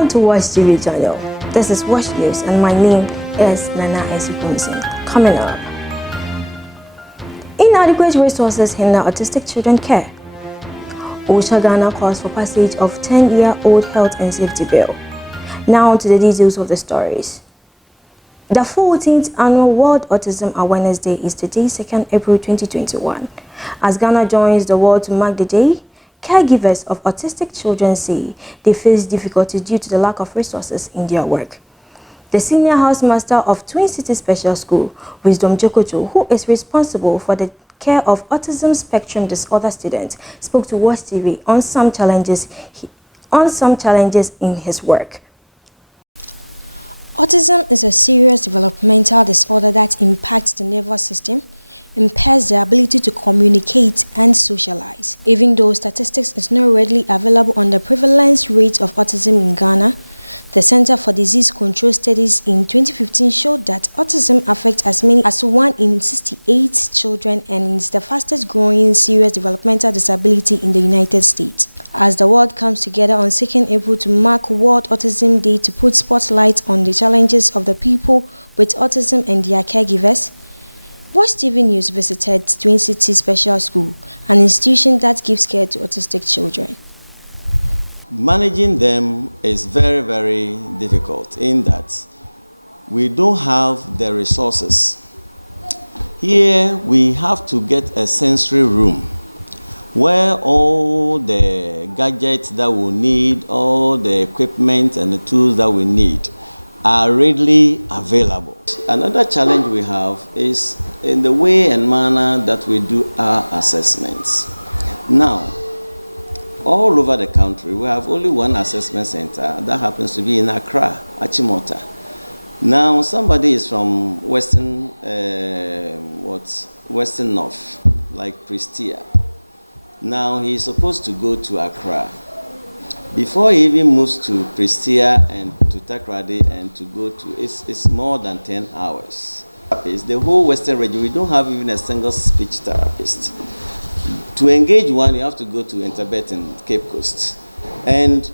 Welcome to WASHTV channel. This is Wash News and my name is Nana Esipumsen. Coming up, inadequate resources hinder autistic children care. OSHA Ghana calls for passage of 10-year-old health and safety bill. Now to the details of the stories. The 14th annual World Autism Awareness Day is today, 2nd April 2021. As Ghana joins the world to mark the day, caregivers of autistic children say they face difficulties due to the lack of resources in their work. The senior housemaster of Twin City Special School, Wisdom Jokoto, who is responsible for the care of autism spectrum disorder students, spoke to WASHTV on some challenges in his work. Autism is a serious developmental disorder that impacts the nervous system, impairs the ability to communicate and socialize. Even though statistics is not readily available on the prevalence rate of autism in Ghana, the Center for Disease Control Studies in 2015 showed that autism affects as many as 1 in 68 children and is the fastest growing serious developmental disability in the United States. As the world comes together on 2nd April to mark World Autism Day to put spotlight on the challenges of the people with autism and their caregivers, WASHTV News visited Twin City Special School, an institution that gives care to autistic children. Managing them is very, very difficult in that we don't have the resources. Here we have to get a sensory room where all the gadgets that we need, all the equipment and the tools that we need are readily available. Another challenge we have is in the way and manner that we do our assessments. Now, all over the country, we have only one assessment center that happens to be in Accra, Achimota. Now, somebody is from Western North, like Prestia. Now, he's supposed to go to Accra. Before he even moves to Prestia and to Takrady and to go to, it's more than 10 hours. The whole Western region, we don't have even a single speech therapist. To engage one, you have to go to Interbet and Cape Coast. And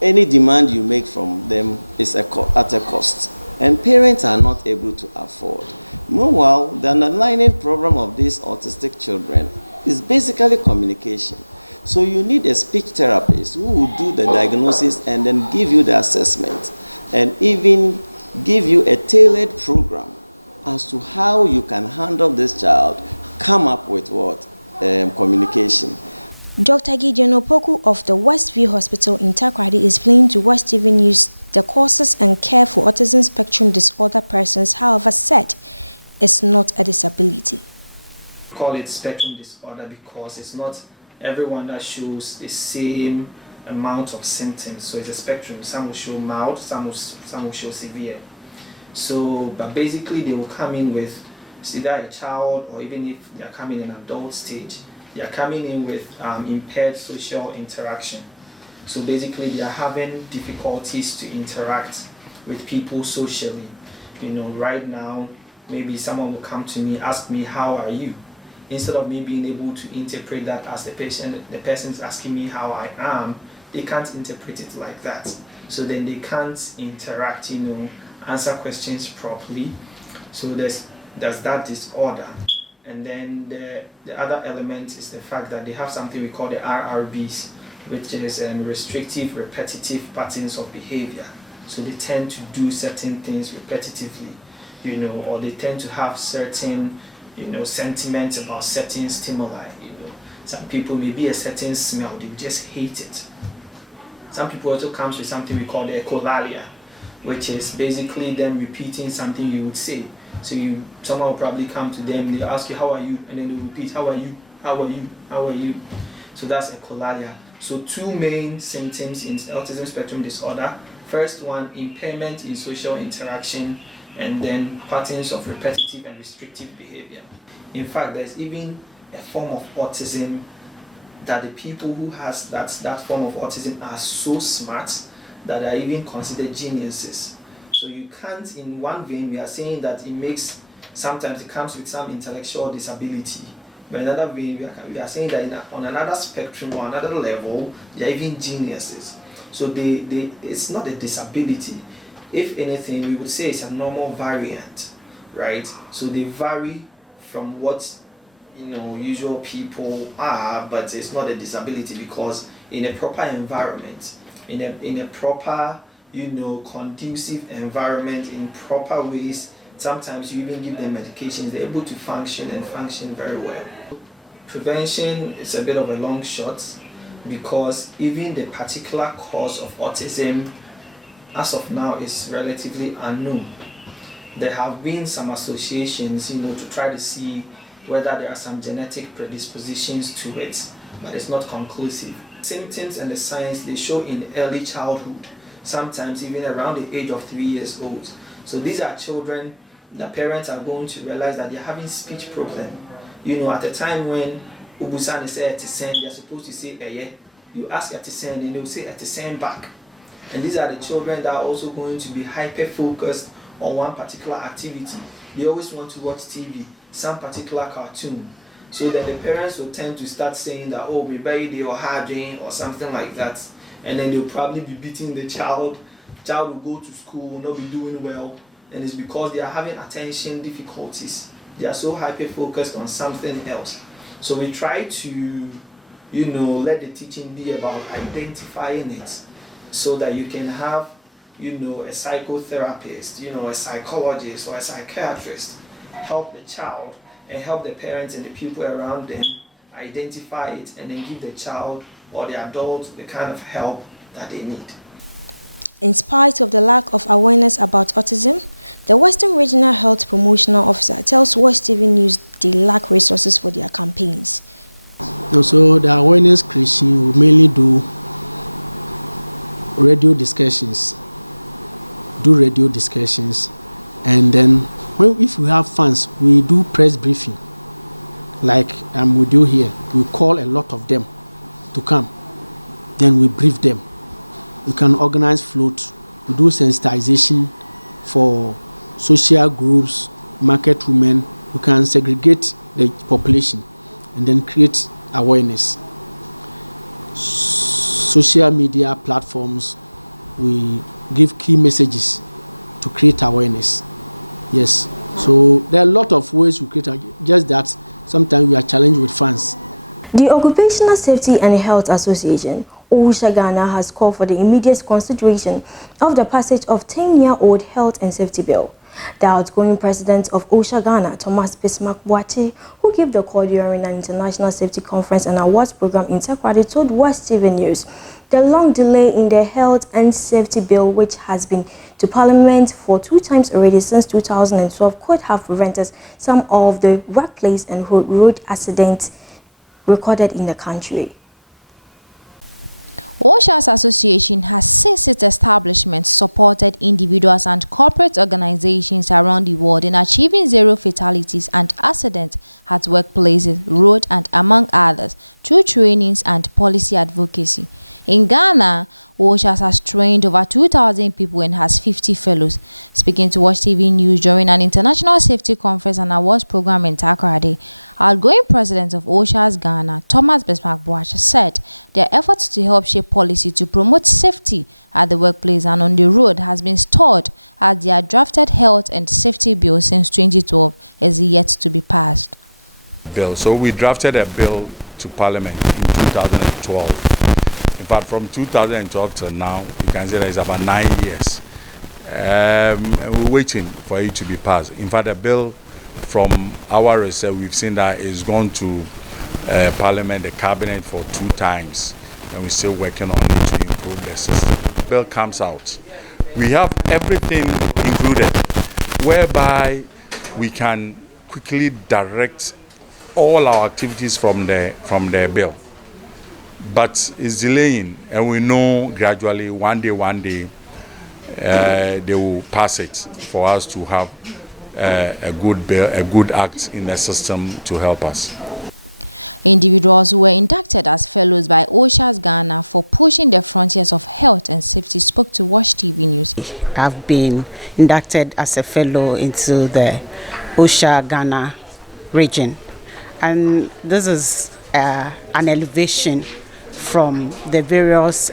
any demand you make from them is at a cost. And parents are not able to afford. Meanwhile, the underlying problem of these autistic children is basically communication. So you need a speech therapist who will do the diagnosis and then give you the assessment and even give you a tailored program as to how you can handle this child, come up with what? Communication. Dr. Gideon Opoku of the Westview Hospital in Takrady explained to WASHTV News the causes and care for autism spectrum disorder persons, however, said it's not a disability. We call it spectrum disorder because it's not everyone that shows the same amount of symptoms. So it's a spectrum. Some will show mild, some will show severe. So, but basically they will come in with either a child or even if they are coming in an adult stage, they are coming in with impaired social interaction. So basically they are having difficulties to interact with people socially. You know, right now, maybe someone will come to me, ask me, how are you? Instead of me being able to interpret that as the person is asking me how I am, they can't interpret it like that. So then they can't interact, answer questions properly. So there's that disorder. And then the other element is the fact that they have something we call the RRBs, which is restrictive repetitive patterns of behavior. So they tend to do certain things repetitively, or they tend to have certain sentiments about certain stimuli. Some people may be a certain smell, they just hate it. Some people also comes with something we call the echolalia, which is basically them repeating something you would say. So someone will probably come to them, they ask you, how are you? And then they repeat, how are you? How are you? How are you? So that's echolalia. So two main symptoms in autism spectrum disorder. First one, impairment in social interaction, and then patterns of repetitive and restrictive behavior. In fact, there's even a form of autism that the people who has that form of autism are so smart that are even considered geniuses. So you can't, in one vein, we are saying that sometimes it comes with some intellectual disability. But in another vein, we are saying that on another spectrum or another level, they are even geniuses. So it's not a disability. If anything, we would say it's a normal variant, right? So they vary from what usual people are, but it's not a disability, because in a proper environment, in a proper conducive environment, in proper ways, sometimes you even give them medications, they're able to function very well. Prevention is a bit of a long shot, because even the particular cause of autism as of now is relatively unknown. There have been some associations to try to see whether there are some genetic predispositions to it, but it's not conclusive. Symptoms and the signs they show in early childhood, sometimes even around the age of 3 years old. So these are children, the parents are going to realize that they're having speech problem. At the time when Ubusan say etisen, they're supposed to say eye. You ask etisen and they'll say etisen back. And these are the children that are also going to be hyper focused on one particular activity. They always want to watch TV, some particular cartoon. So then the parents will tend to start saying that, oh, maybe or harding or something like that. And then they'll probably be beating the child. Child will go to school, will not be doing well. And it's because they are having attention difficulties. They are so hyper focused on something else. So we try to, let the teaching be about identifying it, so that you can have, a psychotherapist, a psychologist or a psychiatrist help the child and help the parents and the people around them identify it, and then give the child or the adult the kind of help that they need. In spite of the lack of awareness about autism, the Western Regional Health Promotional Officer tells WASHTV News they lack resources for their campaigns. So the awareness creation, we mainly do radio discussions, and then if we have funds, we do press briefing, like we do here. We call a lot of them to come, then we brief them. We can organize floats, we do sensitization for social groups, market women. We can segregate the population and then create awareness. Social media platforms, we give key messages to create awareness. Yes, so there are a lot of ways we create, just that sometimes we are challenged with funds. The Occupational Safety and Health Association, OSHA Ghana, has called for the immediate consideration of the passage of 10-year-old Health and Safety Bill. The outgoing president of OSHA Ghana, Thomas Bismarck-Boakye, who gave the call during an international safety conference and awards program in Takoradi, told WASHTV News the long delay in the Health and Safety Bill, which has been to Parliament for 2 times already since 2012, could have prevented some of the workplace and road accidents recorded in the country. OSHA's association has since its establishment supported individuals and corporate organizations around the world in achieving zero fatalities and accidents at workplaces, road and among others through trainings and policy advocacy. In Ghana, OSHA has trained over 2,000 people and has 50 fellows. Speaking to WASHTV News during an international safety conference and awards program in Takoradi, outgoing president of OSHA's Ghana, Thomas Bismarck-Boakye, said their efforts to help shape policy to promote safety at the workplace and on the road has been stalled as their drafted health and safety bill since 2012 is yet to be passed. So we drafted a bill to Parliament in 2012. In fact, from 2012 till now, you can say that it's about 9 years. And we're waiting for it to be passed. In fact, the bill, from our research, we've seen that it's gone to Parliament, the Cabinet, for 2 times. And we're still working on it to improve the system. The bill comes out. We have everything included, whereby we can quickly direct all our activities from the bill. But it's delaying, and we know gradually, one day, they will pass it for us to have a good bill, a good act in the system to help us. Individuals who were inducted as fellows by OSHA's Ghana for pushing the frontiers of health and safety spoke to WASHTV News. I've been inducted as a fellow into the OSHA Ghana region, and this is an elevation from the various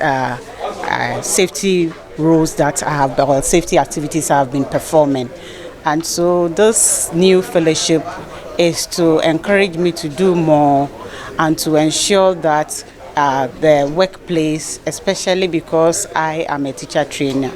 safety roles that I have, or safety activities I have been performing. And so this new fellowship is to encourage me to do more and to ensure that the workplace, especially because I am a teacher trainer,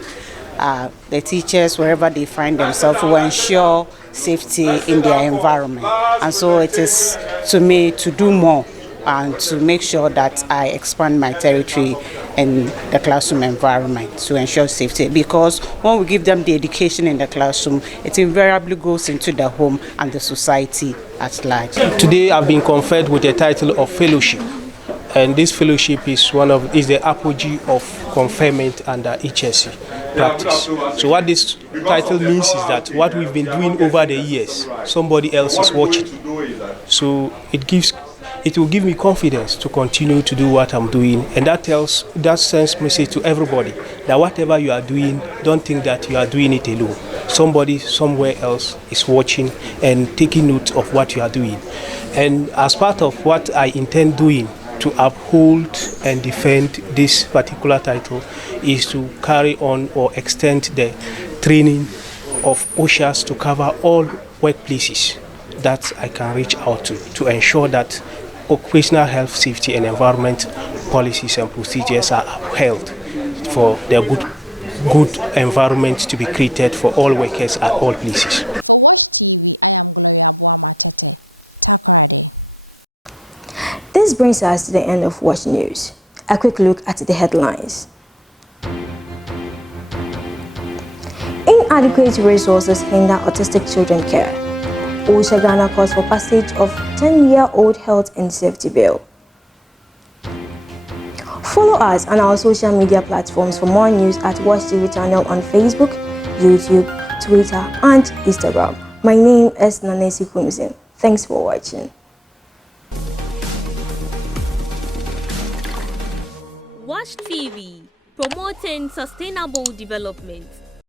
the teachers, wherever they find themselves, will ensure safety in their environment. And so it is to me to do more and to make sure that I expand my territory in the classroom environment to ensure safety. Because when we give them the education in the classroom, it invariably goes into the home and the society at large. Today I've been conferred with the title of fellowship. And this fellowship is the apogee of conferment under HSC practice. So what this title means is that what we've been doing over the years, somebody else is watching. So it will give me confidence to continue to do what I'm doing, and that sends message to everybody that whatever you are doing, don't think that you are doing it alone. Somebody somewhere else is watching and taking note of what you are doing. And as part of what I intend doing to uphold and defend this particular title is to carry on or extend the training of OSHAs to cover all workplaces that I can reach out to ensure that occupational health, safety and environment policies and procedures are upheld for the good environment to be created for all workers at all places. For WASHTV, I am Gloria Boamatete. Takrade. This brings us to the end of Watch News. A quick look at the headlines. Inadequate resources hinder autistic children care. OSHA Ghana calls for passage of 10-year-old health and safety bill. Follow us on our social media platforms for more news at WASHTV channel on Facebook, YouTube, Twitter and Instagram. My name is Nanesi Kunzin. Thanks for watching. WASHTV, promoting sustainable development.